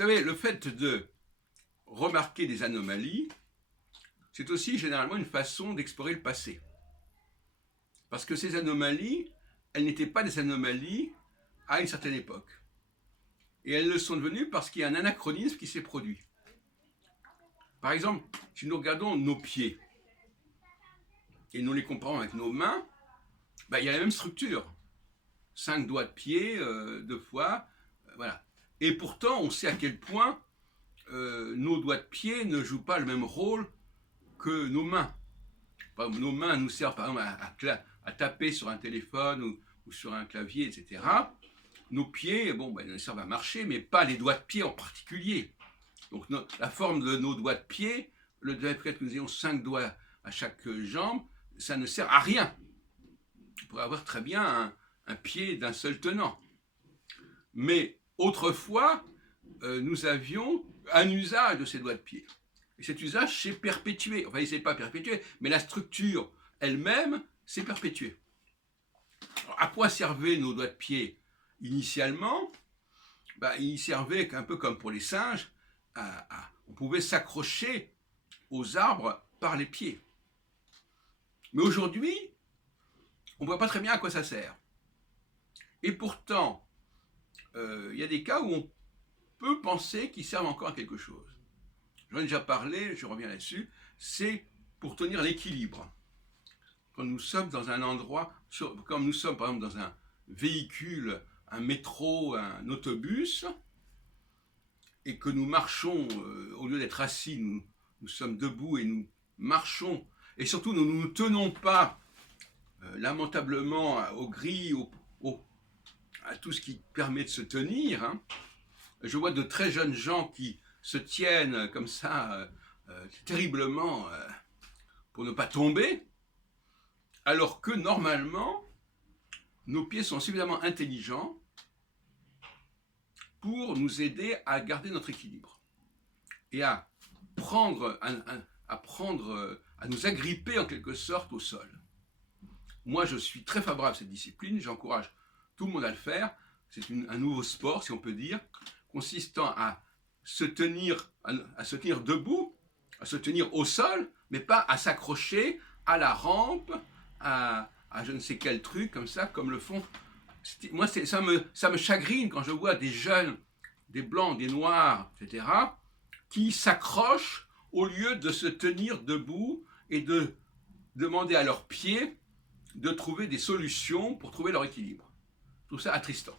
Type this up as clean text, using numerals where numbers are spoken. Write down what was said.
savez, le fait de remarquer des anomalies, c'est aussi généralement une façon d'explorer le passé. Parce que ces anomalies, elles n'étaient pas des anomalies à une certaine époque. Et elles le sont devenues parce qu'il y a un anachronisme qui s'est produit. Par exemple, si nous regardons nos pieds et nous les comparons avec nos mains, il y a la même structure. 5 doigts de pied, 2 fois, voilà. Et pourtant, on sait à quel point nos doigts de pied ne jouent pas le même rôle que nos mains. Nos mains nous servent par exemple à taper sur un téléphone ou sur un clavier, etc. Nos pieds, ils nous servent à marcher, mais pas les doigts de pied en particulier. Donc la forme de nos doigts de pied, le fait que nous ayons 5 doigts à chaque jambe, ça ne sert à rien. On pourrait avoir très bien un pied d'un seul tenant. Mais autrefois, nous avions un usage de ces doigts de pied. Et cet usage s'est perpétué. Enfin, il ne s'est pas perpétué, mais la structure elle-même s'est perpétuée. Alors, à quoi servaient nos doigts de pied initialement? Ils servaient un peu comme pour les singes. On pouvait s'accrocher aux arbres par les pieds. Mais aujourd'hui, on ne voit pas très bien à quoi ça sert. Et pourtant, il y a des cas où on peut penser qu'ils servent encore à quelque chose. J'en ai déjà parlé, je reviens là-dessus, c'est pour tenir l'équilibre. Quand nous sommes dans un endroit, comme nous sommes par exemple dans un véhicule, un métro, un autobus, et que nous marchons, au lieu d'être assis, nous sommes debout et nous marchons, et surtout nous ne nous tenons pas lamentablement aux grilles, à tout ce qui permet de se tenir. Hein. Je vois de très jeunes gens qui se tiennent comme ça, terriblement, pour ne pas tomber, alors que normalement, nos pieds sont suffisamment intelligents pour nous aider à garder notre équilibre et à nous agripper en quelque sorte au sol. Moi, je suis très favorable à cette discipline, j'encourage tout le monde à le faire. C'est un nouveau sport, si on peut dire, consistant à se tenir debout, à se tenir au sol, mais pas à s'accrocher à la rampe, à je ne sais quel truc comme ça, comme le font. Moi, ça me chagrine quand je vois des jeunes, des blancs, des noirs, etc., qui s'accrochent au lieu de se tenir debout et de demander à leurs pieds de trouver des solutions pour trouver leur équilibre. Je trouve ça attristant.